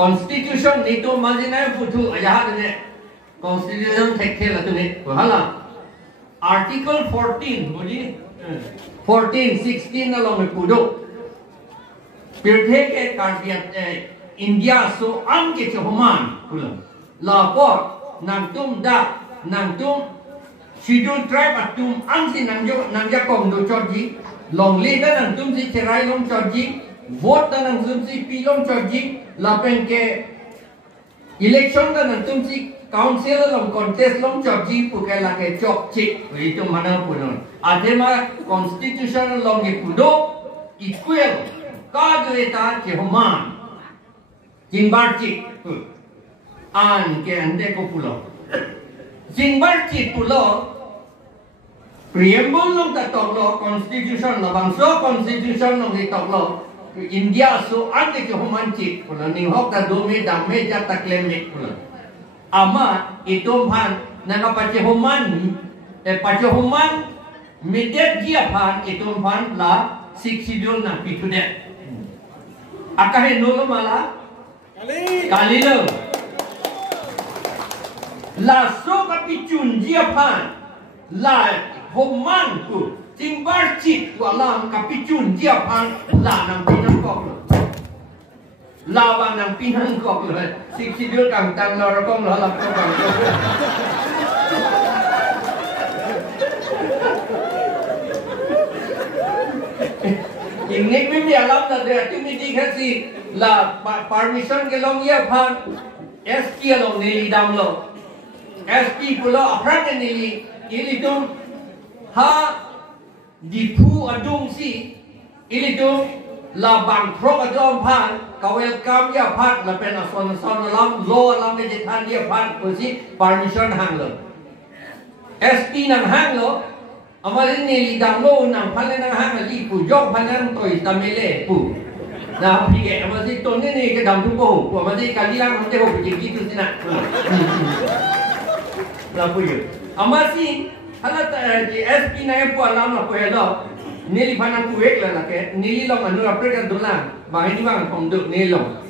constitution itu mazina putu aja ni constitution tekkel tu ni hala article 14 boleh 14 16 along में pudo pirthe ke karbiat India so am ke choman pulang lapor nang tum da nang tum schedule tribe atum am si nang jakong do chorji long le da nang tum si cherai long chorji vote da nang tum si pilong chorji lapen ke election da nang tum si council long contest long chorji pukai la ke chok chik itu mana punon adema constitution long ke pudo equal ka dueta ke homan jingbarchi an ke ande ko pulo jingbarchi pulo preamble long ta toklo constitution lo bangso constitution long ke toklo India so ande ke homan chi pulo ning hok ta dome damme ja takleme pulo ama itu phan nanga pache homan medet dia phan itu phan la siksidul na pitude akahe nolo mala kali lo la so kapi chun dia pan la homan tu timbar chit tu alam kapi chun dia pan la nang pinang kok la bang nang pinang kok lo sik sidul kang tang lo rakong lo lap kok bang Ingnik mimi alam na de activity kasi la permission ke long ya phan SP long nili dam lo SP pulo aprat nili ili tum ha dipu adung si ili tum la bang pro adong phan ka welcome ya phan la pen ason alam lo alam de than dia phan pusi permission hang lo SP nang hang lo amarin ni lidang lo nang paling nang hang li pu jok paling toy tamile pu na pige amasi to ni ke dam tu ko amasi kali lang mte ho pige gitu sina la pu yo amasi hala di SP na pu alam na pu hello ni li panang ku ek la ke ni li long anu apre ka dulang bang ni bang kom duk ni long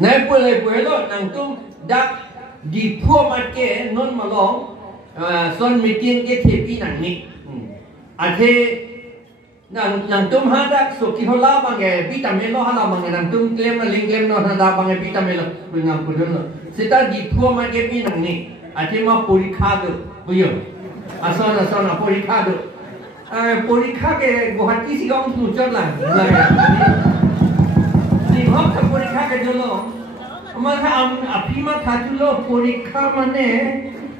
na pu le pu hello nang tum dak di pu mat ke non malong son meeting ke tepi nang ni ate nang tum hadak Chokihola bange vitamin lo hala bange nang tum claim na link claim no hada bange vitamin lo nang pudon sita di phu ma ke pi nang ni ate ma porikha do buyo asana porikha do porikha ke Guwahati si gong tu chot la ni hok ka porikha ke jolo ma tha am api ma tha julo porikha mane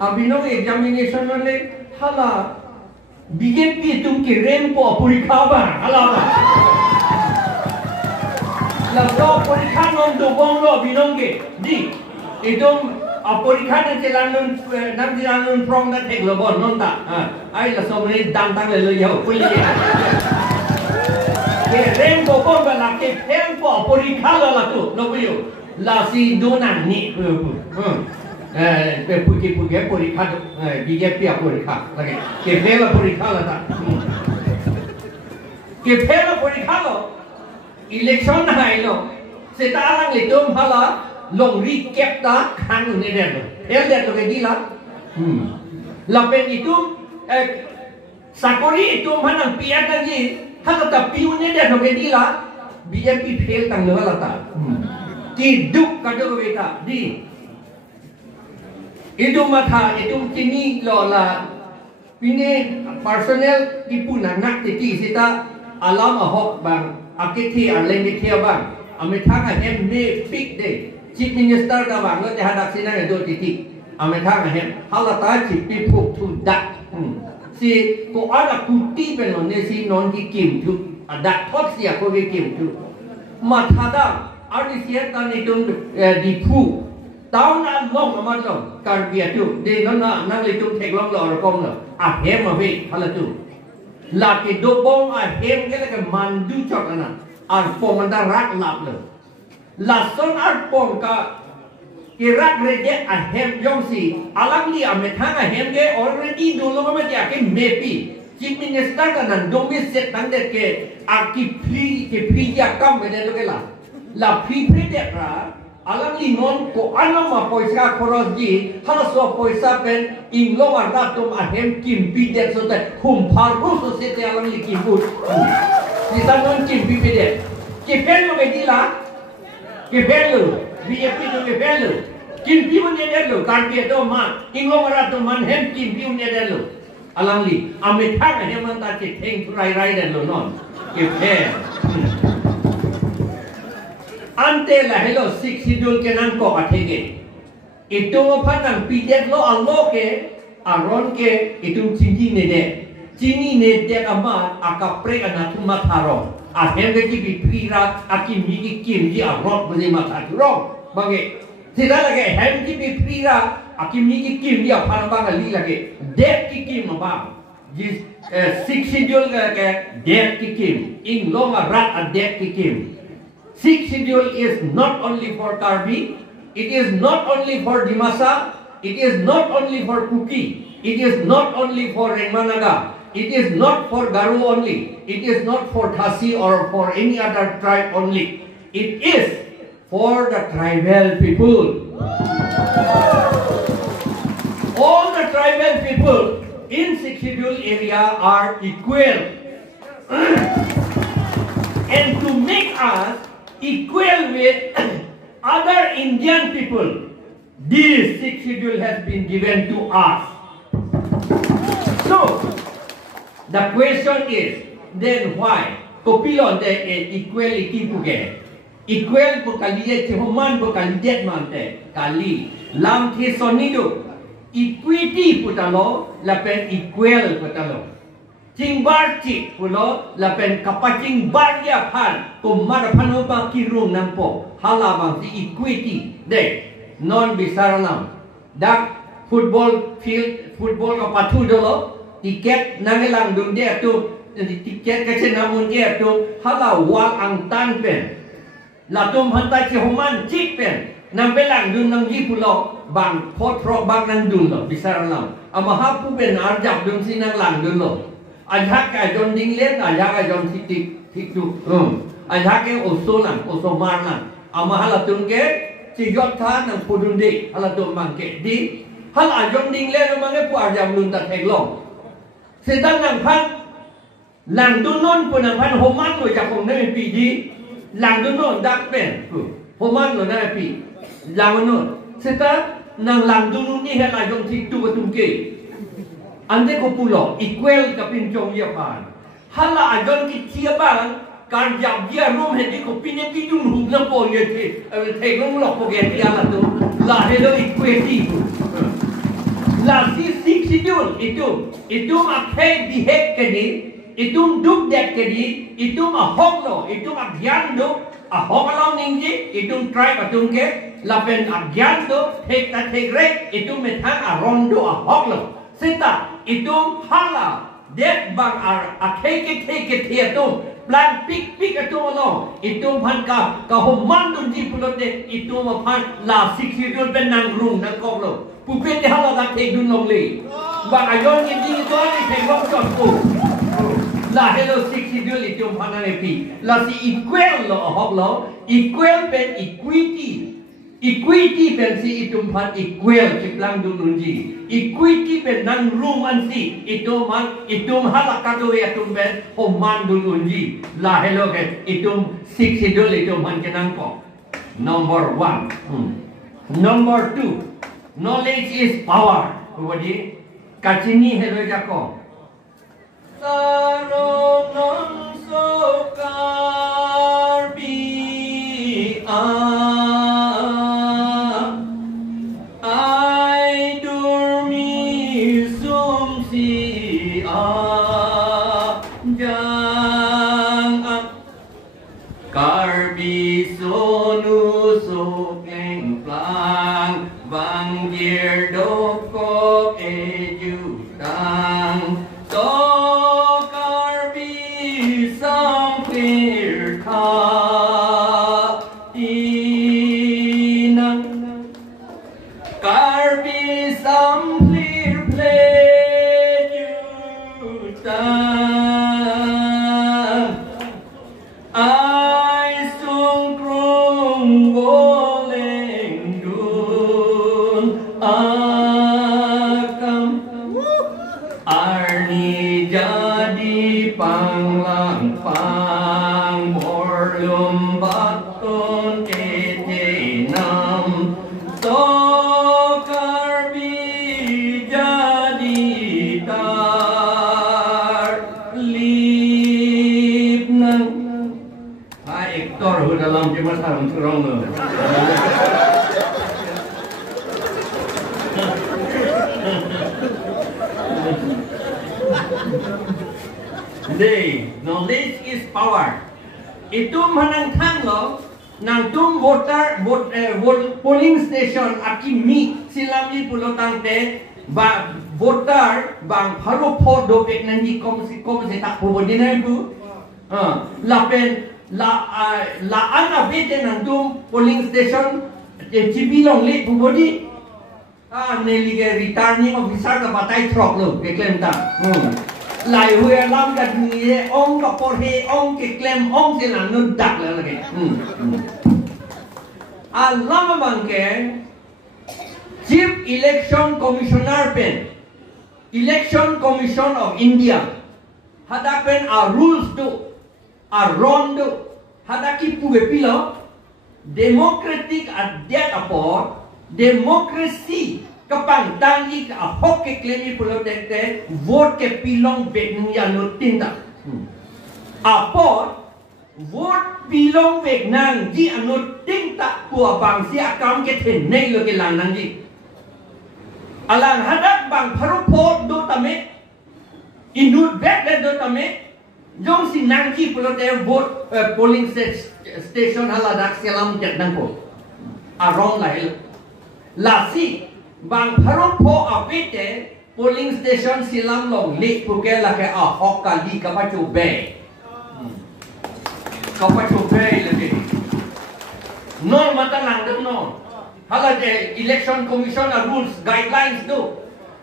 अभिनव एग्जामिनेशन वाले हाला बीजेपी तुम के रेम को परीक्षा बा हाला लगो परीक्षा नोन dobom lo अभिनव के दी एकदम परीक्षा ने चलानन नम चलानन फ्रॉम द टेक लो बोन नोन ता आई ल सोमने दान तांग ले यो पुई के रेम dobom बा ला के फेल को परीक्षा लो ला तू नो बुयो ला सी दोना नि puki porikha BJP porikha lagi ke phela porikha la ta ke phela porikha lo election hai lo seta lang itum hala long recap ta khan ni de lo el de lo ke di la la pen itum sakori itum hanang pia ta ji hala ta piu ni de lo ke di la BJP fail tang lo la ta ti duk ka do beta di itu mata itu kini lola pine personal tipu nak tiki sita alam ahok bang akiti aleng dikia bang ametha ka hem ne pick de chief minister da bang lo jahadak sina do tiki ametha ka hem halata chief pipu tu dak si ko ala kuti pen ne si non ki kim tu adak thot sia ko ki kim tu matha da artisia ta ni tum dipu tao na long amat long karbia tu de na nang le tu thek long lo kom lo a hem ma ve hala tu la ke dobom a hem ke la ke mandu chok na ar pom da rak lap lo la son ar pom ka ke rak reje a hem yong si alang li a me thang a hem ke already do lo ma ja ke mepi chief minister ka nan dom mi set tang de ke a ki phi ya kam me de lo ke la La pipredera alam linon ko ano ma poisa koroji hala so poisa pen in lower datum ahem kim pidet so that hum paru so sete alam likibut di tanon kim pidet ke pelu medila ke pelu BFP to ke pelu kim piun ne delu kan ke do ma in lower datum man hem kim piun ne delu alam li amit thang hem man ta ke theng rai delu non ke pe ante la hello six sidul ke nang ko athege itu phanang pidet lo allo ke aron ke itu cini ne de ama akapre anatuma tharo ahem ke ki pira akim ni kim ji arot bole ma tharo bage sida lage hem ki pira akim ni kim dia phan bang li lage de ki kim ba jis six sidul ke de ki kim in long rat de ki kim. Sixth schedule is not only for Karbi, it is not only for Dimasa, it is not only for Kuki, it is not only for Remanaga, it is not for Garu only, it is not for Thasi or for any other tribe only. It is for the tribal people. All the tribal people in sixth schedule area are equal. And to make us equal with other Indian people, this sixth schedule has been given to us. So, the question is, then why? Kopilon de equality puge. Equal bukaliye tihuman bukalidet mante. Kali. Lam thi sonido. Equity putalo, lapen equal putalo. Cing bar cik pulo lapen kapacing bar ya pan kumar panoba kirung nampo halabang si equity de non bisaranam dak football field football kapatu dolo tiket nangelang dun dia tu tiket kecil namun dia tu hala wal ang tan pen latum hantai cihuman cik pen nampelang dun nang ji pulo bang potro bang nang dun lo bisaranam amahapu pen arjap dun sinang lang dun lo ajak ka jon ding len ajak ka jon tik tu ajak ke usulan usumarnan amahala tungke cigot tha nang pudundi hala tu mangke di hal ajon ding len mange pu ajam nun ta theglong sedang nang phan lang dunon pu nang phan homan lo jak kong ne pi di lang dunon dak pen homan lo na pi lang non seta nang lang dunun ni hela jon tik tu tungke ande ko pulo equal kapin chong ya pan hala agon ki chia bang kan jab dia rom he ko pine pi dun hu na po ye the ngom lo ko ge dia la tu la hello equity la si six schedule itu ma pay behave ke di itu duk det ke di itu ma hoklo itu ma gyan do a hokalo ningji itu try patung ke la pen a gyan do take ta take rek itu metang a rondo a hoklo sita itu hala det bang a take itu plan pick itu lo itu pan ka homan dun ji pulot de itu ma pan la six schedule pen nang rung nang kok lo pupen de hala da take dun long le bang ayon ni ji to ni take kok chot ku la hello six schedule itu pan na pi la si equal lo hok lo equal pen equity pen si itu pan equal kiplang dun nunji equity pen nang room an si itu hala kado ya tum pen homan dun nunji la hello ke itu six schedule itu man kenang ko number 1 number 2 knowledge is power wadi kachini hello jako sarong non sokar bi Karbi sonu sokeng plang bang dir doko ejutang so karbi sampir ka inang karbi sampir plejutang I sung taram turong no. Day, knowledge is power. Itu manang thang lo, nang tum polling station aki mi silami pulotang te ba voter bang pharu pho do pek nangi kom se tak pho dinai bu. Lapen la ana bete nang tum polling station chibi long le bu bodi. Nelige returning officer ka batai throk lo beklem ta. Lại huề làm cái gì ông có por he ông cái claim ông sẽ làm nút đặt lại là cái làm bằng cái Chief Election Commissioner pen Election Commission of India hada pen rules do wrong do hada ki puge pilo democratic adat apor democracy kapang tangi ka hok ke claim pulo te vote ke pilong bek nya no tinda apor vote pilong bek nang ji anu tinda tua bang si akam ke then nei lo ke lang nang ji alang hadak bang pharu pho do tame inut bek le do tame jong si nang ki pulo te vote polling station haladak selam jet nang ko arong lai la si bang pharu pho apite polling station silam long li puke la ke hok kali ka pa chu be le non mata nang dum no hala de election commission rules guidelines do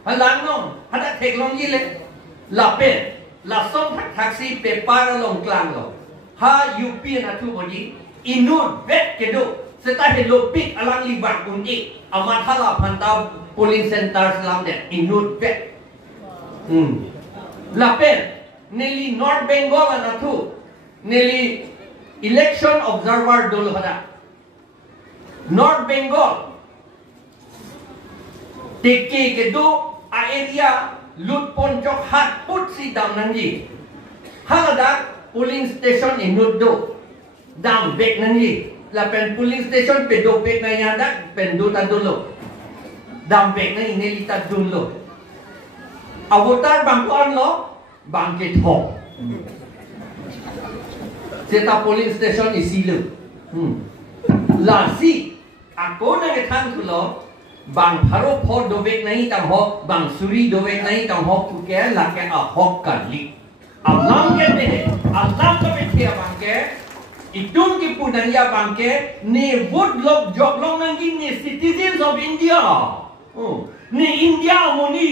halang no hada thek long yi le la pe la som taxi pe par long klang lo ha up na thu bodi inut bet ke do seta hello pik alang libat kunji amathala phanta polling center salam de inut vet lapen neli North Bengal na thu neli election observer dol hada North Bengal teke ke do area lut pon jok hat put si dam nanji halada polling station inut do dam bek nanji la pen polling station pe do pek na yada pen do ta dolo dam pek na ineli ta dolo avotar bang kon lo bang ke tho seta polling station isilu la si ako na ke thang lo bang pharo pho do pek nahi tang ho bang suri do pek nahi tang ho ku ke la ke a hok ka li alam ke be alam ka be thia bang ke Itun ki punanya bangke ne vote log job long nangi ne citizens of India. Ne India moni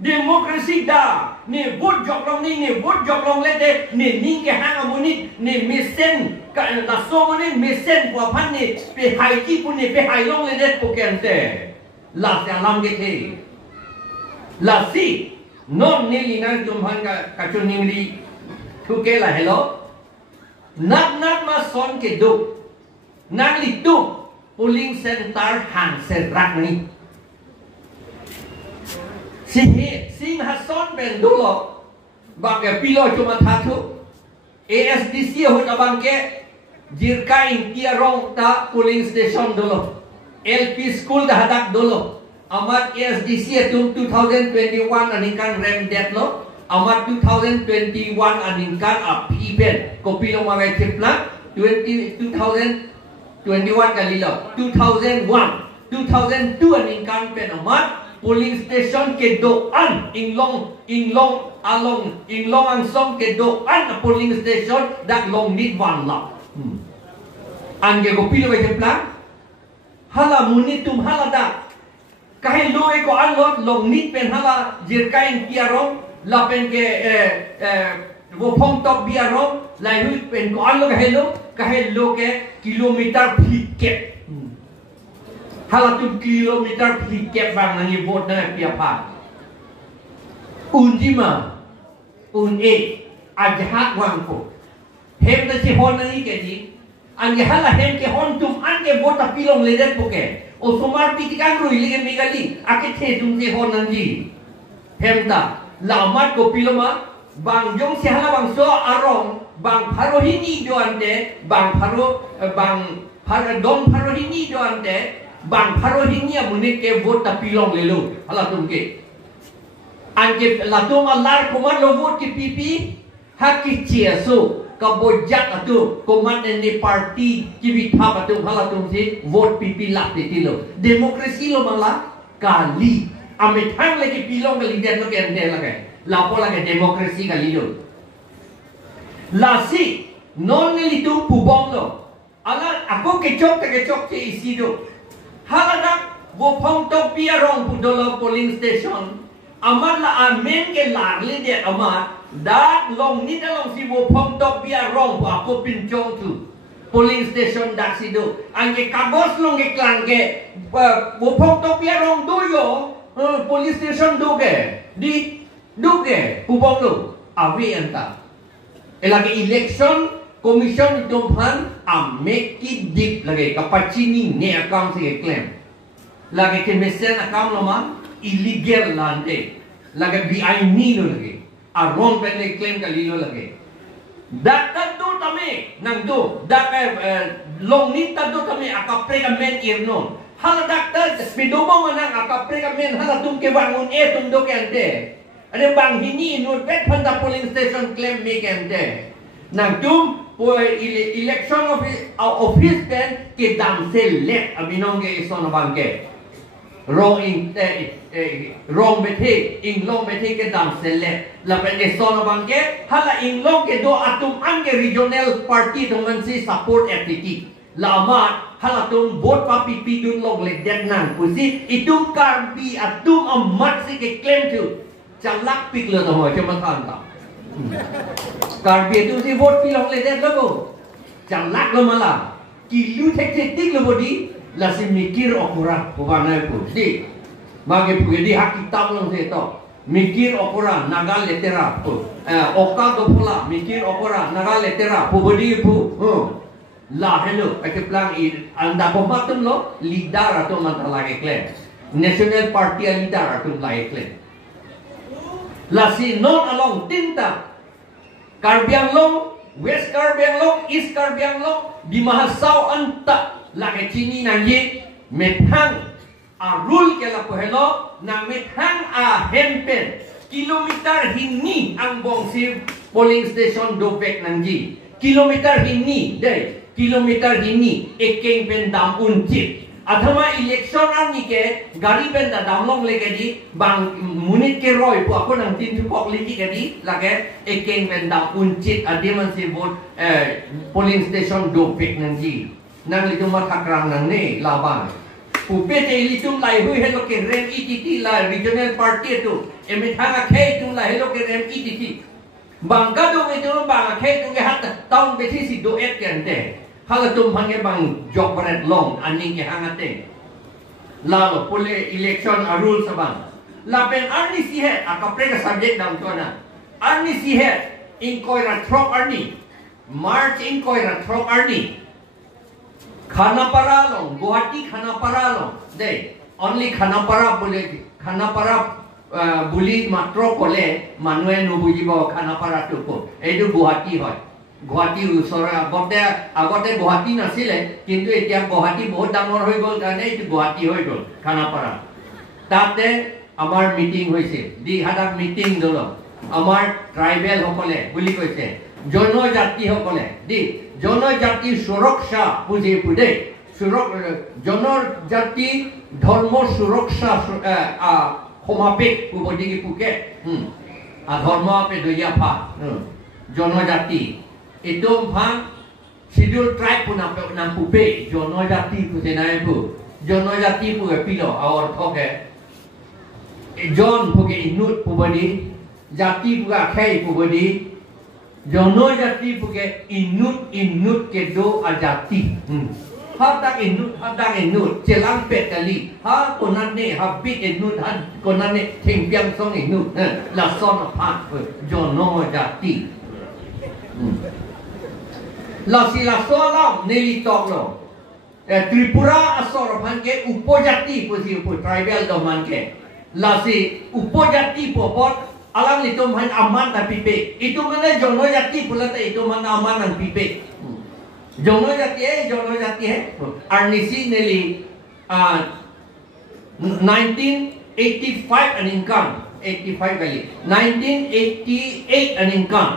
democracy da ne vote job long ni ne vote job long le de ne ning ke hang moni ne mesen ka na so moni mesen kwa phan ne pe hai ki pun ne pe hai long le de poken te la se alam ke the la si non ne linang tum hang ka chun ningri thu ke la hello nat ma son ke do nang li tu polling center hang serak ni sing ha son ben do lo bang ke pilo cuma thatu ASDC ho ta bang ke jirkain kia rong ta polling station do lo LP school da hadak do lo amat ASDC tu 2021 anikan rem det lo amat 2021 aningkan api ben kopi lo magai tipla 2021 kali lo 2002 aningkan ben amat polling station ke do an inglong ang song ke do an polling station dak long nit wan la an ke kopi lo magai tipla hala munit tum hala da kahit lo ko an lot long nit pen hala jirkain kiarong lapen ke wo phong top biarong lai hui pen ko allo ka hello ke kilometer feet cap hala tu kilometer feet cap bang nang vote na pia pa unjima un e ajhat wang ko hem na si hon nang ke ji an ge hala hem ke hon tum an ke vote pilong le det poke o sumar pitikan rui le megali ake the tum si hon nang ji hem ta lamat ko piloma bang jong si hala bang so arong bang pharo hini joan de bang pharo bang Don Parohini do ante bang Parohini mune ke vote tapilong lelu hala tumke anke latum alar kuman lo vote ki pipi haki chiasu kabojak atu kuman ni parti ki bitha atu hala tumsi vote pipi lak tilo demokrasi lo mala kali ame thang lagi pilong kali den lo ke ande lage lapo lage demokrasi kali lo lasi non ni litu pubong lo ala ako kecok ke isi do haladak bo phong tok pia rong pudolo polling station amat la amen ke larli de amat dat long ni da long si bo phong tok pia rong bo ako pinchong tu polling station dak si do ange kabos long ke klang ke bo phong tok pia rong do yo polling station do ke di do ke pubong lo awi anta elage election Commission itu pan make it deep lagi kapacini ne account se claim lagi ke mesen account lama illegal lande lagi BI ni lo lagi a wrong pen claim kali lo lagi data tu tame nang tu data long ni tado tame akapre ka men irno hal dakta spidomo manang akapre ka men hala tum ke bangun tum do ke ante ada bang hini no pet panda polling station claim make ante nang tum election office then ke dam select abinong ke ison bangke wrong wrong bete in long bete ke dam select la pen ison bangke hala in long ke do atum ange regional party dengan si support activity lama hala tum vote pa pipi dun long le den nang pusi itum karbi atum amat si ke claim tu chalak pik le to ho chama than ta Karbi itu si vote pilih oleh dia logo, jalak lo malah, kilu teknik lo bodi, lasi mikir okuran, bukan apa, di, bagi pugedi hak kitab lo seto, mikir okuran, nagal letera, oka dopola, mikir okuran, nagal letera, pugedi pu, lah hello, pakai pelang anda pematum lo, leader atau mantan lagi klaim, national party leader atau lagi klaim. Lasi non along tinta Karbiang Long, West Karbiang Long, East Karbiang Long di mahasau anta lagi cini nanti methang a rule ke la pohelo na methang a hempen kilometer hini ang bongsi polling station dobek nanti kilometer hini deh kilometer hini ekeng pendam uncit Athama election ani ke gari benda damlong leke di bang munit ke roy pu aku nang tin pok liki ke di lage ekeng benda uncit adi man si vote polling station do pek nanti nang litu mat hakrang nang ne laban pu pete litum lai hui hello ke rem ETT la regional party tu emithanga ke tum la hello ke rem ETT bangka do itu bang ke tu ke hat taun besi si do et kente Kalau tu panggil bang job berat long aning ke hangate. Lalu pulih election rule sabang. Lapen arni sihat akapre ka subject dalam tu ana. Arni sihat inkoi ratrok arni. March inkoi ratrok arni. Khanapara long, Guwahati Khanapara long. Deh, only Khanapara boleh Khanapara buli matro kole manuel nubuji bawa Khanapara tu ko. Itu Guwahati hoy. Guwahati usora agote Guwahati nasile kintu etia Guwahati bahut dangor hoi gol karena itu Guwahati hoi gol Khanapara tate amar meeting hoise di hadak meeting dolo amar tribal hokole buli koise জনজাতি হকলে দি জনজাতি সুরক্ষা বুঝে পুদে জনজাতি ধর্ম সুরক্ষা সমাপেক পুবদিকে পুকে ধর্ম আপে দইয়া ফা জনজাতি এদম ভাং শিডিউল ট্রাইব পুনাপে নাম পুপে জনজাতি পুজে নাই পু জনজাতি পুকে পিলো অর্থ কে জন পুকে ইনুট পুবদি জাতি পুকা খাই পুবদি জনজাতি পুকে inut kedo ajati hadak inut celang petali ha konane habit inut ha konane thengpiang song inut la son phat jonojati la sila solam neli tok lo Tripura asor phanke upojati pusi tribal doman ke la si upojati popot alam itu man aman tapi pe itu mana jonojati pula itu mana aman dan pipe Jono jati hai. Arnisi nearly 1985 an income. 85 kali. 1988 an income.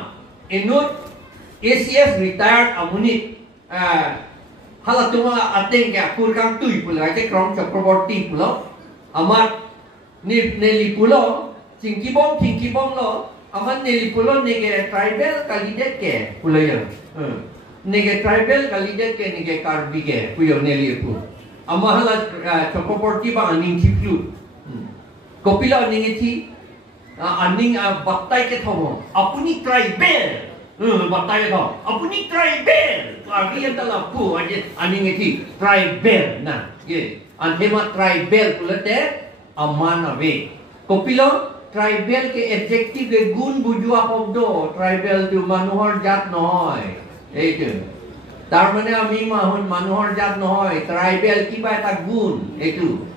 Inut ACS retired amunit. Halatuma ateng ke akur kang tui pula ke krom property pula. Amat nearly pulo Cingkibong lo. Amat nearly pulo nege tribal kalidet ke pula ya. Nege tribal kalidet ke nege karbi ke puyo nearly pu. Amahala property ba aning chiplu. Kopila aning iti aning batay ke thomo. Apuni tribal. Batay ke thomo. Apuni tribal. Agi yang dalam pu aje aning iti tribal na. Ye. Antema tribal pula te amana we. Kopila tribal ke adjective ke gun bujua hobdo. Tribal tu manuhar jat noy. Itu. Tar mane ami mahun manuhar jat noy. Tribal ki ba ta gun. Itu.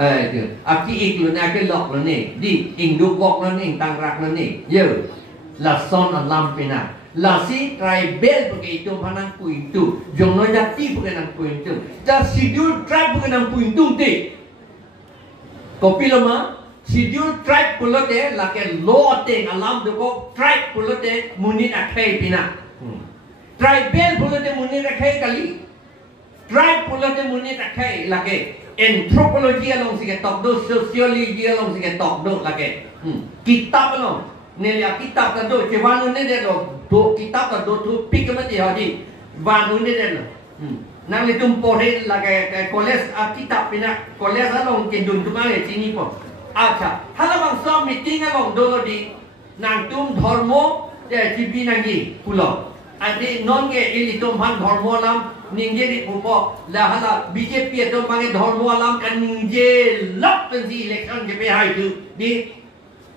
Itu. Aki iklu na ke lok lo ni. Di ingduk wok lo ni tang rak lo ni. Yo. La son alam pina. La si tribal porque itu panang puintu. Jono jati porque nang puintu. Da schedule tribe porque nang puintu te. Kopi lama schedule tribe pulote la ke law te alam doko tribe pulote munit akai pina. Tribal pulote munit akai kali. Tribe pulote munit akai la ke anthropology along sige tok do sociology along sige tok do la ke. Kitab along nelia kitab ta do cewanu ne de do kitab ta do tu pik mati haji wanu ne de nang le tum pore la ke college kitab pina college along ke dun tu male sini po acha hala bang so meeting along do lo di nang tum dharmo de jibi nangi pulo ade non ke ili tum han dharmo lam ningje di pupo la hala BJP to mange dharmo lam kan ningje lap pensi election je pe hai tu di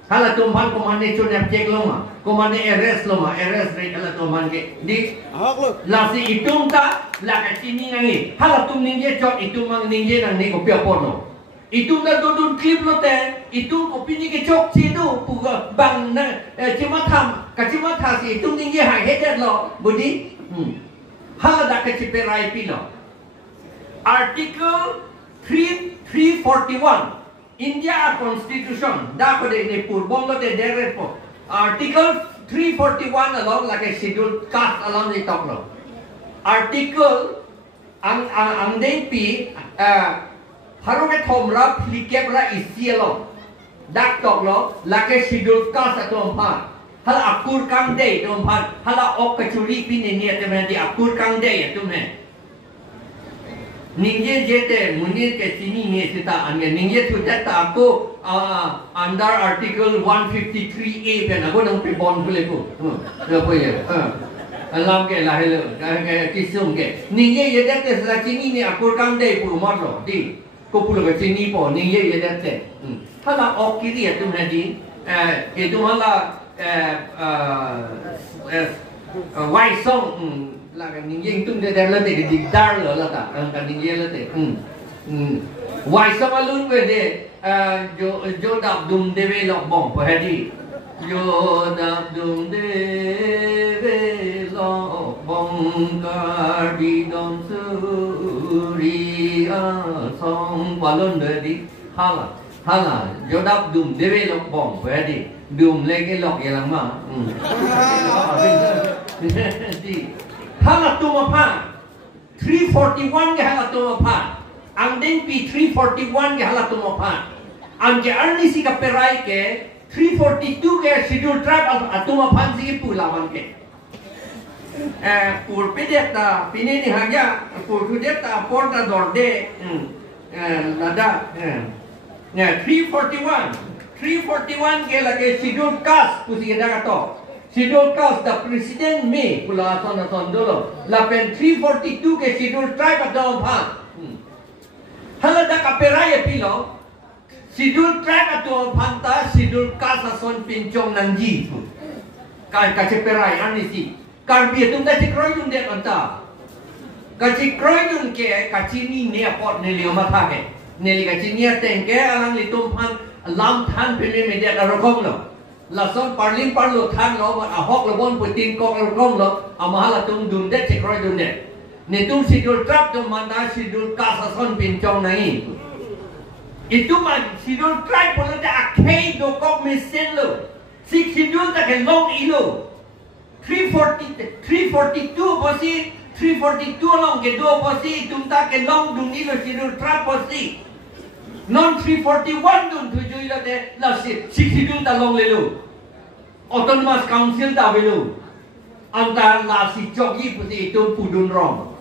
hala tumhan komande chun abject loma komande arrest loma arrest rate hala tumhan ke di la si itum ta la ka chini ngi hala tum ningje chot itum mang ningje nang ni ko pya porno itum da do dun clip lo te itum opini ke chok chi do pu bang na chima tham ka chima tha si itum ningje hai head lo budi hala da ka chi pe rai pi lo article 341 India Constitution da ko de ne purbong lo de direct po article 341 along like a scheduled caste along the top lo article ang deng pi haru ke thomra plikebra isielo dak tok lo like a scheduled caste atom pa hala akur kang de tom pa hala ok kachuri pi ne ne te di akur kang de atum ne Ningye jete munir ke sini ni kita ane ningye tu jata aku under article 153A kan aku nang pibon boleh ku. Apa ya? Alam ke lah hello, ke kisum ke. Ningye jete selah sini ni aku kang dei puru modlo di. Ko puru ke sini po ningye jete. Hala ok kiri tu nanti itu malah white song là cái những gì chúng ta đem lên để dịch dar rồi là cả cái những gì lên để ngoài sao luôn về để jo đạp đùng để về lọc bỏng phải đi jo đạp đùng để về lọc bỏng cả đi đón suri song qua luôn để đi hala jo đạp đùng để về lọc bỏng phải đi đùng lên cái lọc vậy lắm mà đi hala tumapa 341 ke hala tumapa angdeng pi 341 ke hala tumapa angge arni si ka perai ke 342 ke schedule tribe tumapa si pulawan ke pur pedeta pine ni hanya pur pedeta porta dorde lada 341 ke lage schedule caste pusi ke dato Schedule caste the president me pula son dolo la pen 342 ke schedule tribe atau apa hala da kaperaya pilo schedule tribe atau phanta schedule caste son pincong nangji ka kaceperai anisi karbi tum da cikroi dun de anta ka cikroi dun ke kacini ne apot ne leo matha ke ne li kacini ateng ke alang litum phan lam than pele media da rokom lo là son parlim parlo than lo mà hok lo bon putin kong lo kom lo amahala tum dun det che kroi dun det Nitum sidul trap tu mana sidul kasason pincong nangi. Itu mah sidul trap pula dah akhir dokok mesin lo. Sidul tak long ilo. 342 posi 342 long ke 2 posi tum tak ke long dung ilo sidul trap posi. Non 341 dung tujuh ilo de la sidul tak long lelo. Autonomous Council tak belo. Antara la si Choki posi itu pudun rong.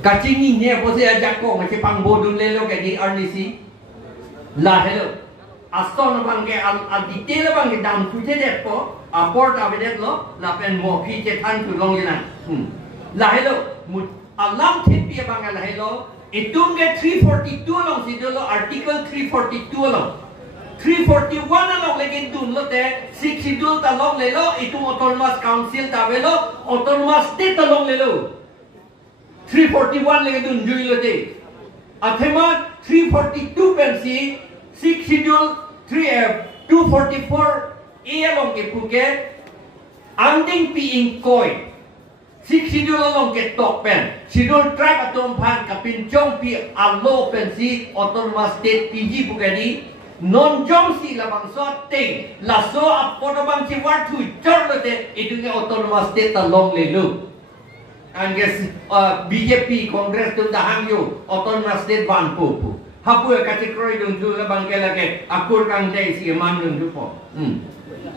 Kacing ni posi ajak ko macam pangbodun lelo ke di RDC. La hello. Aston bang ke al detail bang ke dam tuje dek ko. Aport abedet lo la pen mo pi je than tu long yanan. La hello. Alam tip pi bang la hello. Itum ke 342 long sidul lo article 342 long. 341 along lagi dun lo te 6 sidul ta long lelo itu autonomous council ta belo autonomous state ta long lelo 341 lagi dun jui lo te athema 342 pensi 6 sidul 244 a along ke puke anding pi in koi 6 sidul along ke tok pen sidul track atom pan kapin chong pi allo pensi autonomous state PG puke di non jom si la bang so ting la so apodo bang si watu jor lo te itu ke autonomous state ta long le lu and guess BJP Congress tu dah hang yo autonomous state ban pu hapu ka ti kroi dun tu la bang ke la ke akur kang dei si man dun tu po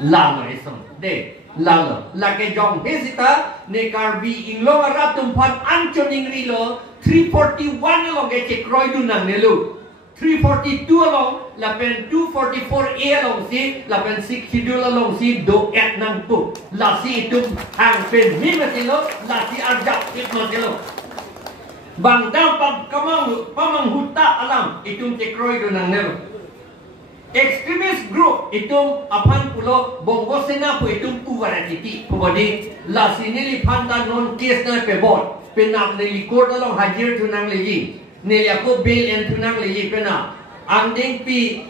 la lo esong de la lo la ke jong hesita ne kar bi inglo ra tum phat an choning ri lo 341 lo ke ti kroi dun nang ne lu 342 along, la pen 244 a along si, la pen 62 along si do at nang pu, la si itu hang pen mi masilo, la si arjak it masilo. Bang dapat pamang huta alam itu cekroi do nang nelo. Extremist group itu apan pulo bongo sena pu itu pu varatiti pu body la si nili panda non case na pe bot, pe nam nili court along hajir tu nang leji. Ni aku bail and tunang lagi pena. Anding pi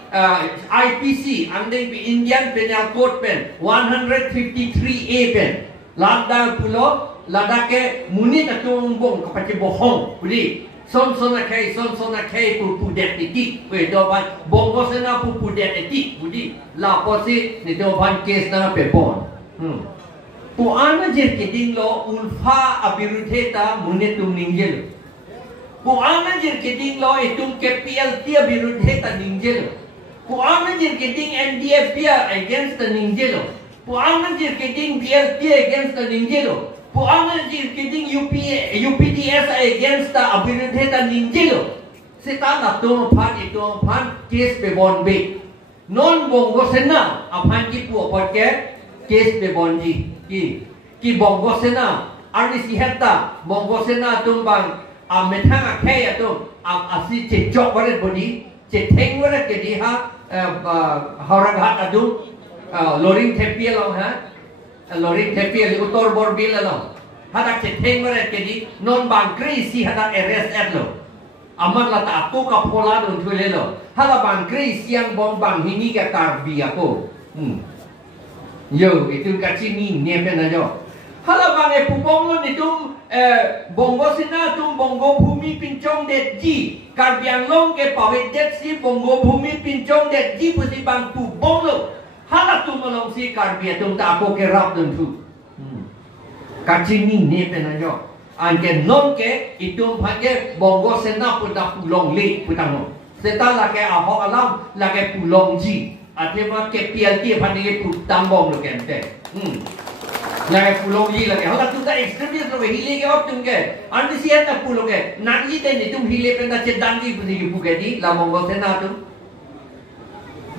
IPC, anding pi Indian Penal Code pen 153A pen. Lada pulo, lada ke munit atung bong kapati bohong. Pudi son sona kai pu det etik. Pudi doban bongo sena pu det etik. Pudi la posi ni doban case na pe bon. Pu ana jer keding lo ulfa abirudheta munit tung ningjel. Puana jir keding lo itum KPL tia birudheta ningjelo. Puana jir keding NDF tia against the ningjelo. Puana jir keding BL tia against the ningjelo. Puana jir keding UPDS against the birudheta ningjelo. Sita na tono pan case pe bon be. Non bongo sena apan ki pu apatke case pe bon ji ki bongo sena arni sihata bongo sena tumbang metang akhir itu asli cecok warat body, ceteng warat jadi haragat adu loring tepiel long loring tepiel utor borbil long, hadak ceteng warat jadi non bangkri si hadak arrest lo, amat lata aku kapola dun tuile lo, hadak bangkri siang bom bang hini kathar bi aku, yo itu kacing ni nepen aja. Halau bang pupong lo itu bongo sina tu bongo bumi pincong det ji karbiang long ke pawet det si bongo bumi pincong det ji pusi bang pupong lo halau tu malong si karbia tu tak aku ke rap dan tu kacing ni nepen aja anke non ke itu pakai bongo sina pudak pulong le putang setelah lagi ahok alam lagi pulong ji artinya ke PLT pakai putang bong lo kente lagi pulau ji lagi, kalau tu tak ekstremis lo, hile ke apa tu ke? Anda siapa tak pulau ke? Nanti ni tu hile pernah cedang di pun di bukan di, la bongo sena tu.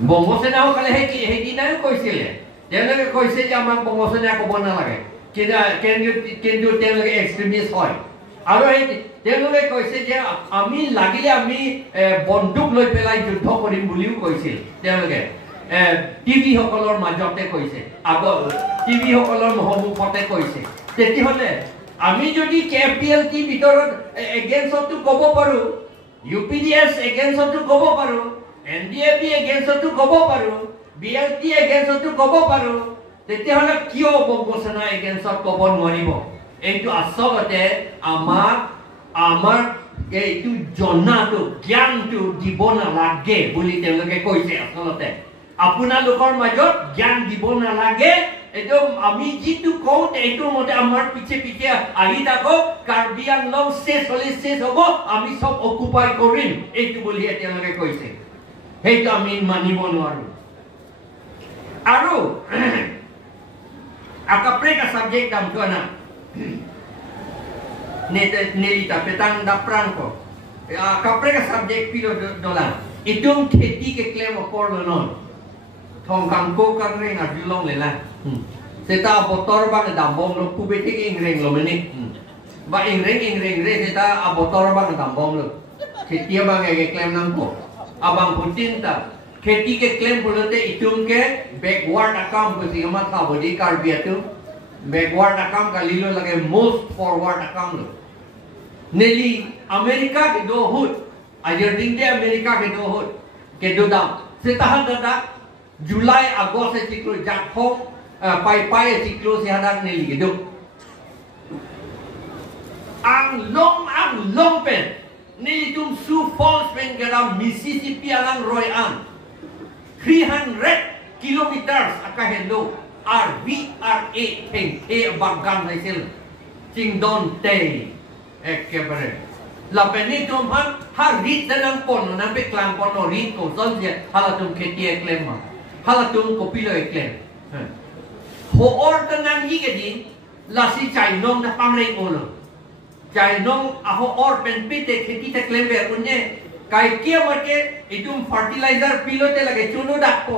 Bongo sena kalau heki na koi sile, jangan lagi koi sile jangan bongo sena ko bona lagi. Kita kenju jangan lagi ekstremis hoy. Aro heki jangan lagi koi sile jangan ami lagi le ami bonduk loi pelai judho korim buliu koi sile, jangan lagi. TV hokolor majokte koise abo TV hokolor mohobu pote koise teti hole ami jodi KPL ti bitorot against tu kobo paru UPDS against tu kobo paru NDF against tu kobo paru BLT against tu kobo paru teti hole kio bongo sana against kobo nwaribo itu asalnya amar itu jona tu gian tu dibona lagi boleh tengok ke koi se asalnya apuna lokor majot gian dibona lagi itu ami jitu kau itu mode amar piche ahita ko karbian long ses oleh ses obo ami sob occupy korin itu boleh tengok ke koi se itu ami mani bonaru aru akapreka subjek dam tu anak Nelita petang dapran ko. Akapreka subjek pilo dolan. Itong खेती के claim for lonon. Thong kang ko kan ring ar dilong le la. Seta abotor bang dambong lo kubete ke ingreng lo meni. Ba ingreng re seta abotor bang dambong lo. खेती bang ke claim nang ko. Abang Putin ta खेती के claim बोलते itong के backward account ko sigama tha bodi card biatu. Backward account का लीलो लगे most forward account लो नेली अमेरिका के दो हुट अर्जेंटीना अमेरिका के दो हुट के दो दाम से तहत दादा जुलाई अगस्त से चिक्लो जाखो पाई चिक्लो से हदाक नेली के दो ang long pen नेली तुम सू फॉल्स पेन के दाम मिसिसिपी अलांग रोय आन 300 kilometers akahen lo RVRA thing bagan hai sel ching don te ekebare la peni tum ha rit danang pon na pe klang pon no rit ko zon je hala tum kheti eklem ma hala tum kopilo eklem ho or danang hi ke din la si chai nom na pamrei olo chai nom a ho or pen pite kheti te klem ver unne kai kia marke itum fertilizer pilo te lage chuno dak ko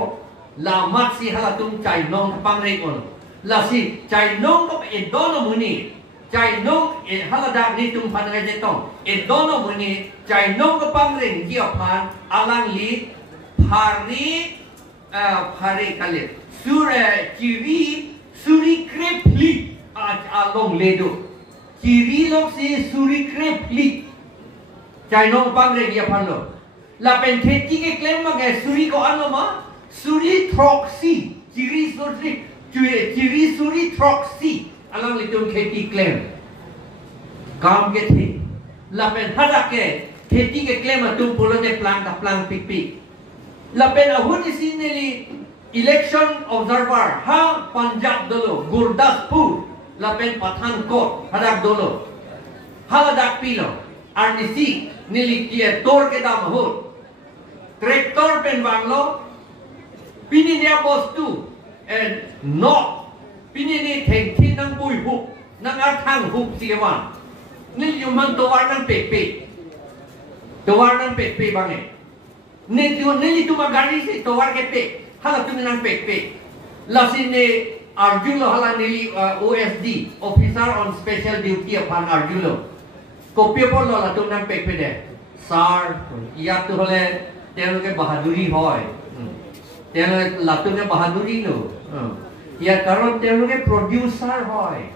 la mat si hala tum chai nong pang rei on la si chai nong ko e dono muni chai nong e hala da ni tum pan ga je tong e dono muni chai nong ko pang rei ki aphan alang li phari kale suri krepli along ledo chiri lok si suri krepli chai nong pang rei ki aphan lo la pen kheti ke claim ma ge suri ko ano ma Suri Troxy, Chiri Suri Troxy, along with them खेती claim. काम के थे, लापेन हटा के खेती के claim तुम बोलो ते plan पिक. लापेन अहुन इसी नेली election observer हाँ पंजाब दलो, गुरदासपुर, लापेन पठानकोट हटाक दलो, हलादाक पिलो, आर्निसी नेली किए तोड़ के दाम हो, ट्रैक्टर पेन बांगलो Pini dia bos tu, not pini ni thengthi nang bui huk, nang arthang huk siawan. Ni yuman towar nang pek bange. Ni tu magari si towar ke pek, hala tu nang pek. Lasin ni Arjulo hala nili OSD, Officer on Special Duty upon Arjulo. Kopi pun lo la tu nang pek de. Sar, ia tu hole telo ke bahaduri hoy. Telo latu ke bahaduri lo. Ya karon telo ke producer hoy.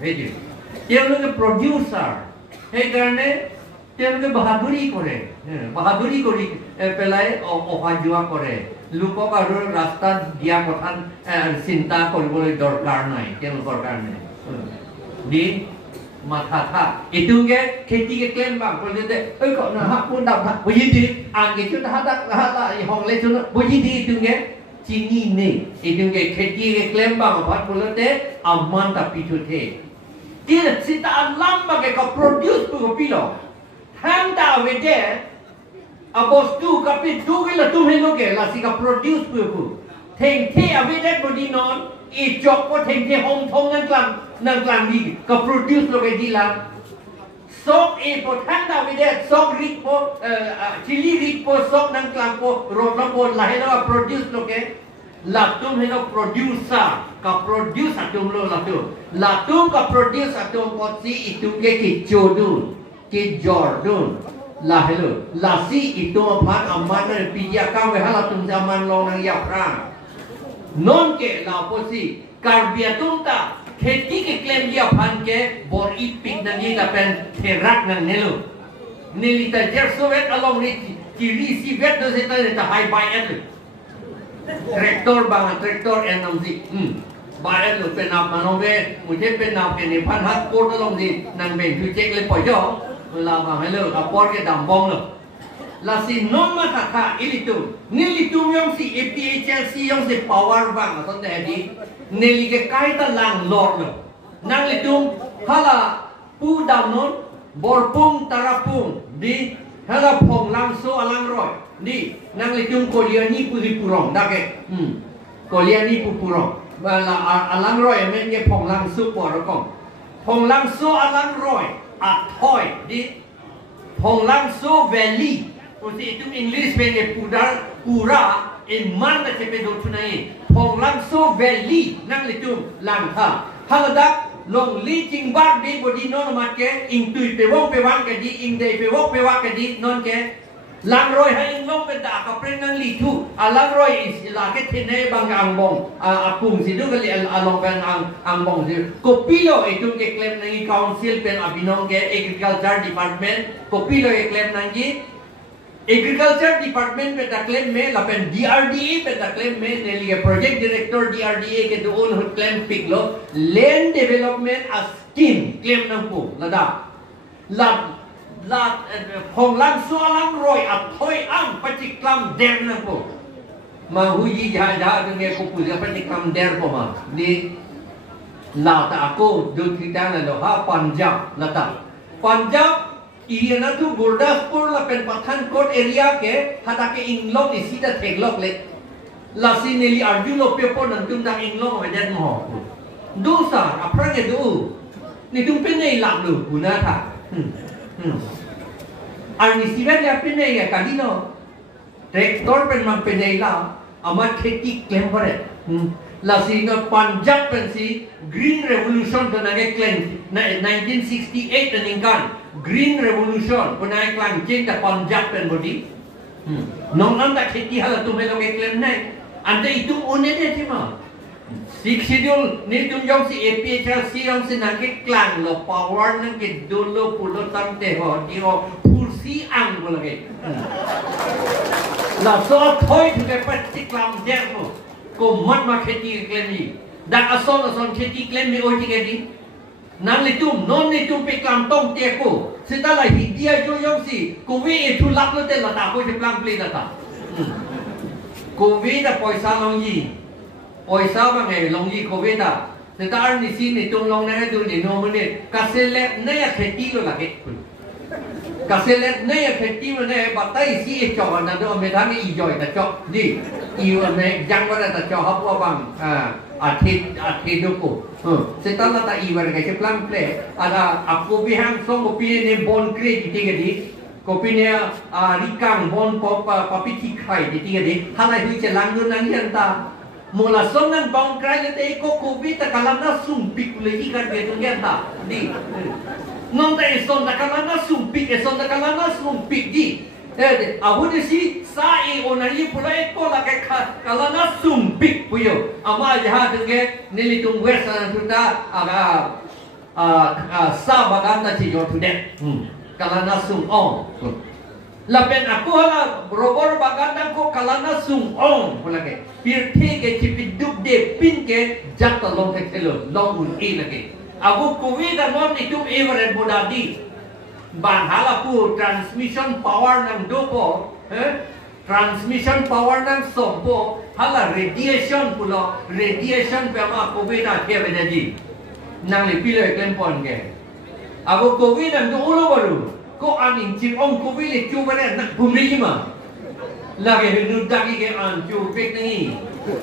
Heji. Telo ke producer. Hei karne telo ke bahaduri kore. Bahaduri kori pelai ohajua kore. Luko karu rasta dia kothan cinta koribole dorkar nai. Telo dorkar nai. Di matha tha. Itu ke खेती के claim bang बोलते थे ओए कौन हाँ पुन दाम था बुझी थी आगे चुन हाँ ला होंगले चुन बुझी थी itu के चीनी ने itu के खेती के claim bang बात बोलते थे अम्मान ता पीछे थे तीर सीता अल्लाह बगे का produce पुगो पिलो हम ता Waje abos tu kapi tu के ला तुम्हें लोगे ला सी का produce पुगो थेंग थे अवेजे बड़ी non e job ko theng the hong thong nang klang di ka produce lo ke dilam sok e po thanda with that sok rik po chili rik po sok nang klang po ro po la he no produce lo ke la tum he no producer ka produce atum lo la tum ka produce atum po si itu ke ki chodun ki jordun la hello la si itu aphan amman pi ya ka we hala tum zaman lo nang ya pra non के लापोसी कार्बियातुंता खेती के क्लेम किया फान के bore EPIC नंगी लापेन थेराक नंग नेलो नेलिता जेरसोवेट along with सी वेट दो से ता हाई बाय एट ट्रैक्टर बांग ट्रैक्टर एनमसी bayar lu penap manobe mungkin penap ke ni panhat port along di nang ben tu cek le poyo la bang hello apor ke dambong lo la si non ma kha ilitum nilitum yong si FDHLC yong si power bang aton de di neli ke kai ta lang lor lo nang litum hala pu dam non borpung tarapung di hala phong lang so alang roi di nang litum koliani puri purong da ke koliani pu purong bala alang roi men ye phong lang su por ko phong lang so alang roi a thoi di phong lang so valley Usi itu English benye pura in man da cepe do tunai phong lang so valley nang litum lang ha haladak long li ching bar di body non mat ke intui pe wong pe wang ke di ing dei pe wong pe wang ke di non ke lang roi ha ing long pe da ka pren nang li tu alang roi is la ke thene bang ang bong a pung si du ke li along bang ang bong si kopilo itu ke claim nang council pen abinong ke agriculture department kopilo ke claim nang gi Agriculture Department पे तकलेम में लपेन DRDA पे तकलेम में ने लिए project director DRDA के दो उन क्लेम पिक लो लैंड डेवलपमेंट आ स्कीम क्लेम नंपो लदा ला होंगलांग सोलांग रॉय आ थोई आंग पचिक्लम देर नंपो मा हुई जा दुनिया को पूजा पचिक्लम देर पो मा दी ला ताको दो थिदान लो हा पंजाब लता Punjab Iya na tu Gurdaspur la pen Pathankot area ke hata ke inglong isi da theglok le la sineli arjulo pepo nan tum da inglong wa den mo do sa apra ke do ni tum pen nei lam lu guna tha ar ni sivet ya pen nei ka di no tractor pen mang pen nei la amar kheti claim pare la singa Punjab pen si Green Revolution to na ke claim 1968 ningkan Green Revolution punai klang jeng da Punjab pen body nong nam da kheti hala tum hello ke claim nai ande itu one de thima six schedule ni tum jong si APHLC jong si nang ke klang lo power nang ke dolo pulo tam te ho di ho pursi ang bola ke la so thoi thu ke pati klam der ko ko mat ma kheti claim ni da ason kheti claim ni oi ke di nang litum non litum pe klam tong te ko sita la hidia jo yong si ko we tu lap lo te la ta ko je plang ple da ta ko we da paisa long yi paisa ba ngai long yi ko we da sita ar ni si ni tum long na du ni no mo ne ka se le ne ya kheti lo la ke ka se le ne ya kheti mo ne ba tai si e cho na do me da ni i joi da cho di i wa me jang wa da cho ha po bangอาทิตย์ดูกูเสร็จแล้วตาอีวันไงจะพลังเพลย์อะไรกูไปห้างส่งกูไปเนี่ยบอลเกรดที่กันดิกูไปเนี่ยริกังบอลป๊อปพิธีไข่ที่กันดิถ้าอะไรที่จะล้างเงินนั่งยันตามูลส่งนั่นบอลไกรเลยแต่กูไปแต่กำลังน่าสุ่มปิกเลยที่กันเบียดตรงยันตาดิน้องแต่ส่งแต่กำลังน่าสุ่มปิกส่งแต่กำลังน่าสุ่มปิกดิaku di si sai onari pulai ko la ke kala na sumpik puyo ama jaha tenge nili tum wesa tuta aga sa baganda ci yo tude kala na sum on la pen aku hala robor baganda ko kala na sum on pulake pirthe ke chipiduk de pin ke jatta long ke kelo long un e lake aku kuwi da non ni tum everen bodadi bang halapu transmission power nang dopo transmission power nang sompo hala radiation pulo radiation pe ma covid na ke bedaji nang le pile klem pon ke ago covid nang do ulo baru ko aning chim ong covid le chu bane nak bumri ma lage nu dagi ke an chu pek ni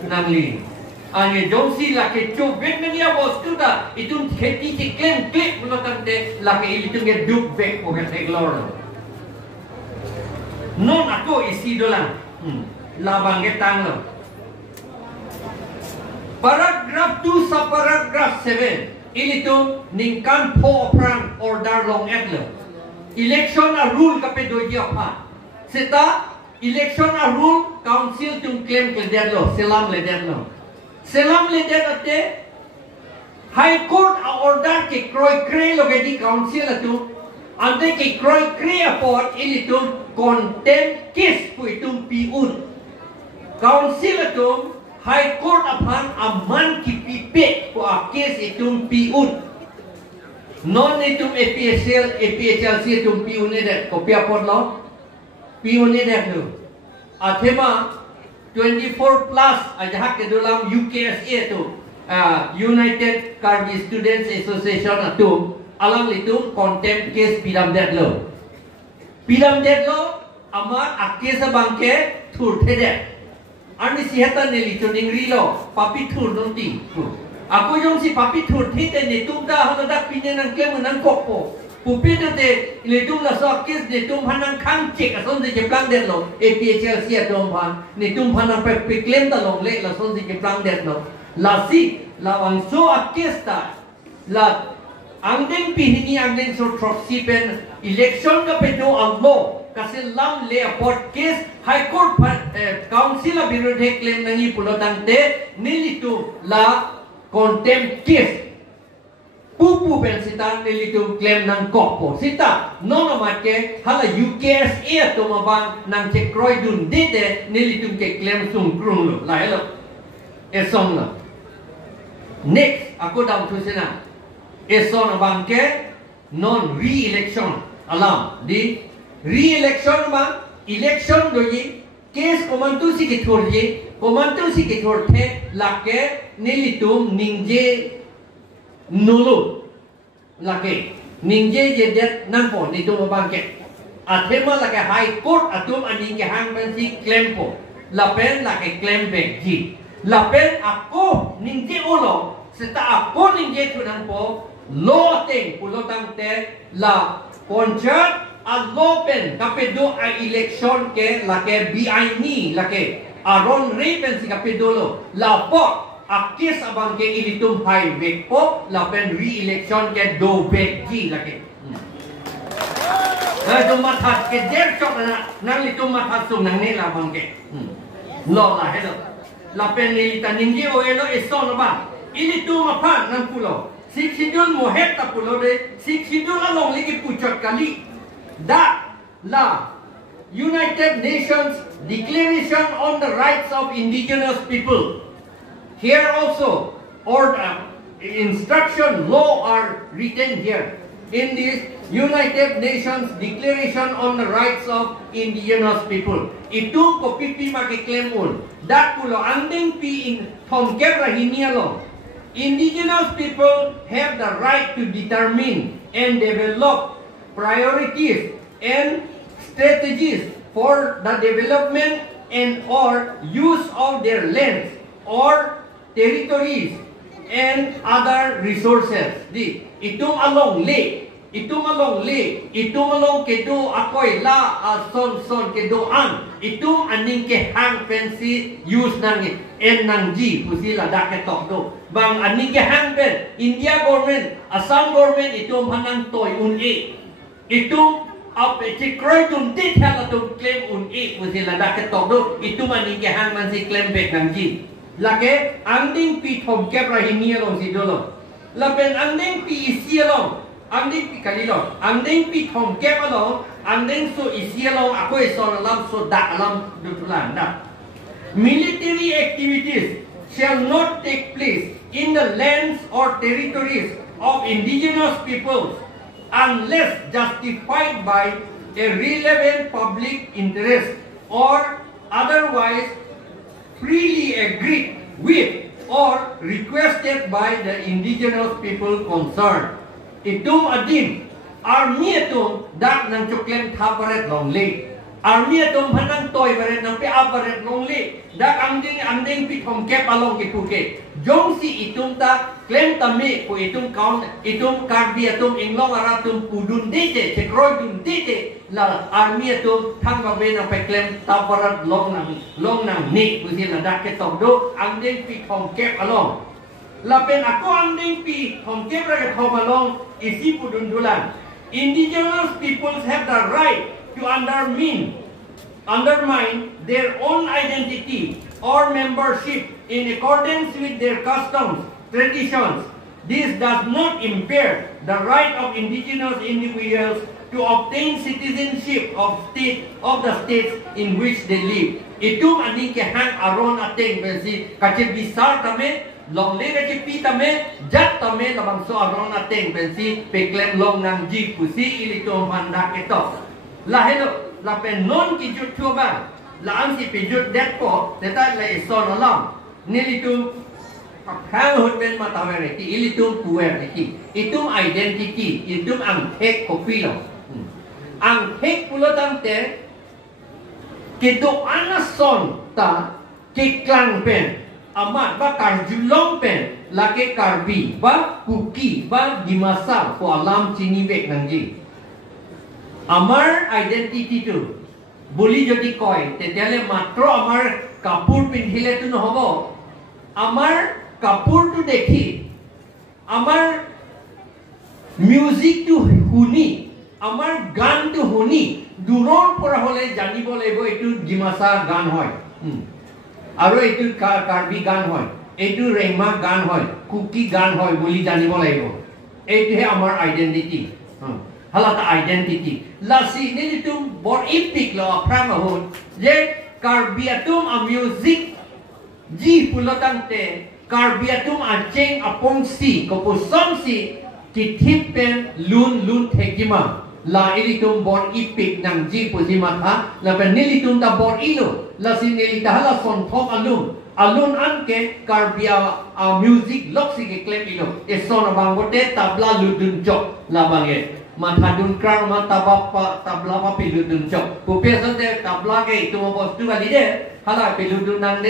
nang li ane jongsi la ke chu bek ni ya bos tu da itu kheti ki klem klip pulo tante la ke itu ke duk bek ko ke teglor non ako isi dolang labang ke tang lo paragraph 2 sa paragraph 7 ini tu ningkan po prang order long at lo election a rule ka pe do dia pa seta election a rule council tum claim ke der lo selam le der lo selam le der ate high court a order ke kroi kre lo ke di council atu ante ke kroi kre aport ini tu contempt case pu itum piun council atu High Court upon aman ki pipet ko a case itum piun. Non itum APHLC itum piun edet ko piapot lo. Piun edet lo. Athema 24 plus ajak ke dalam UKSA tu. United Carvi Students Association atum alang itum contempt case pidam det lo. Pidam det lo amat a case bangke thur thedet. Ani sihatan neli tuning rilo papi thur nonti. Aku jong si papi thur thite ne tumda hono dak pinye nang klem nang kokpo. Pupi te le tum la so kes ne tum hanang khang chek ason de jeplang det lo. APHL sia dom han ne tum hanang pe klem ta long le la son de jeplang det lo. La si la wang so akesta la angdeng pihini angdeng so troxi pen election ka pedo allo. Kasi lam le aport case High Court council a birode claim nangi pulotante nilitu la contempt case pupu ben sita nilitu claim nang kopo sita nono matke hala UKSA to mabang nang chekroi dun dite nilitu ke claim sung krung lo la hello esong la next aku dam tu sena esong abang ke non re-election alam di re-election bang election doji case komantu si kithor the lake nilitum ningje nulu lake ningje jedet nampo nitum bangke athema lake High Court atum aning ke hang pensi claim po lapen lake claim back ji lapen ako ningje ulo seta ako ningje tunan po lo teng pulotang te la concert Alopen kapedo ay election ke lake BI ni lake aron raven si kapedolo lapo akis abang ke ilitum highway po lapen re-election ke do back ji lake do mathat ke der chok na nang litum mathat sum nang ne la bang ke lo la hello lapen nilita ningji o elo eson ba ilitum apa nang pulo sikidul mohet ta pulo de sikidul along lagi pucot kali da la United Nations Declaration on the Rights of Indigenous People. Here also, order, instruction, law are written here. In this United Nations Declaration on the Rights of Indigenous People. Itu ko pipi claim un. Dat pulo anding pi in thongker rahinialo. Indigenous people have the right to determine and develop priorities and strategies for the development and or use of their lands or territories and other resources. Di itum along kedo akoy la son kedo an itum aning ke hang pensi use nang en nang ji pusila da ke tok do bang aning ke hang pen India government Assam government itum hanang toy un e itum ap chikroy tum dit hala tum claim un e pusila da ke tok do itum aning ke hang man si claim back nang ji lake anding pi thom ke rahini long si dolo lapen anding pi isialong anding pi kalilo anding pi thom ke along anding so isialong ako son alam so da alam dutulan da military activities shall not take place in the lands or territories of indigenous peoples unless justified by a relevant public interest or otherwise freely agreed with or requested by the indigenous people concerned. Itum adim army itum dak nang chuklem thaparet longli army itum hanang toy baret nang pe abaret longli dak anding pi thom kep along ke puke jong si itum ta claim tami ko itum count itum karbi itum inglong aratum pudun dite chekroy dun dite la army itum thang ba be nang pe claim taparet long nang ni pusin dak ke tok do anding pi thom kep along lapen ako anding pi thom kep ra thom along isi pudun dulan indigenous peoples have the right to undermine their own identity or membership in accordance with their customs, traditions. This does not impair the right of indigenous individuals to obtain citizenship of the states in which they live. Itum ani ke hang aron ateng bensi kache bisar tame long le kache pi tame jat tame labang so aron ateng bensi pe klem long nang ji kusi ilito manda keto. La hello la pen non ki jut chuba la ang si pe jut det po teta la son alam nilitum hang hut ben matawere ti ilitum puer ti itum identity itum ang tek kopilo ang tek pulotang te kito anason ta kiklang pen amat ba karjulong pen lake karbi ba kuki ba dimasa ko alam chinibek nangji amar identity tu boli jodi koi tetele matro amar kapur pinhile tu nohobo amar kapur tu dekhi amar music tu huni amar gan tu huni duron pora hole janibo lebo etu dimasa gan hoy aro etu karbi gan hoy etu rema gan hoy kuki gan hoy boli janibo lebo etu he amar identity halata identity lasi ni tu bor ipik lo prama hon je karbiatum a music ji pulotang te karbiatum a cheng apong si kopusom si kitipen lun thegima la ilitum bor ipik nang ji pusima tha la penilitum ta bor ilo la sinilita hala son thok alun anke karbia music loksi ke klem ilo e son bangote tabla ludun jok la bange matha dun krang mata bapa tabla pa piludun jok pupesa de tabla ke itu mo postu kali de hala piludun nang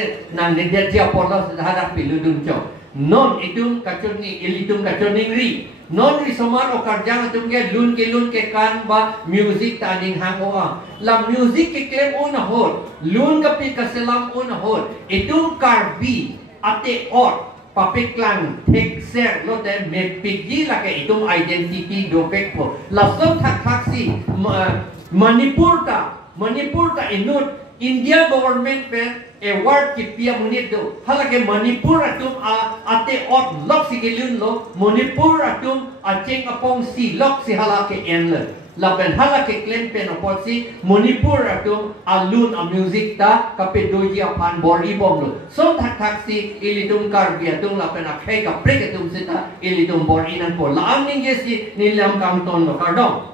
de dia pola hada piludun jok non itum kachoni ilitum kachoni ri non ri soman o karjang tum ke lun ke kan ba music taning hangoa la music ke klem on hol lun ka pi kaselam on hol itum karbi ate or papiklang tek ser lo de me pigi la ke itum identity do pekpo la som thak si manipur ta inut India government pe award ki pia munit do halake manipur atum ate ot lok si gelun lo manipur atum acheng apong si lok si halake en le la ben halake claim pen opot si manipur atum alun a music ta kape doji apan bori bom lo so thak si ilitum karbi atum la pen akhai ka prek atum sita ilitum bori nan po la amning si nilam kam ton lo kardong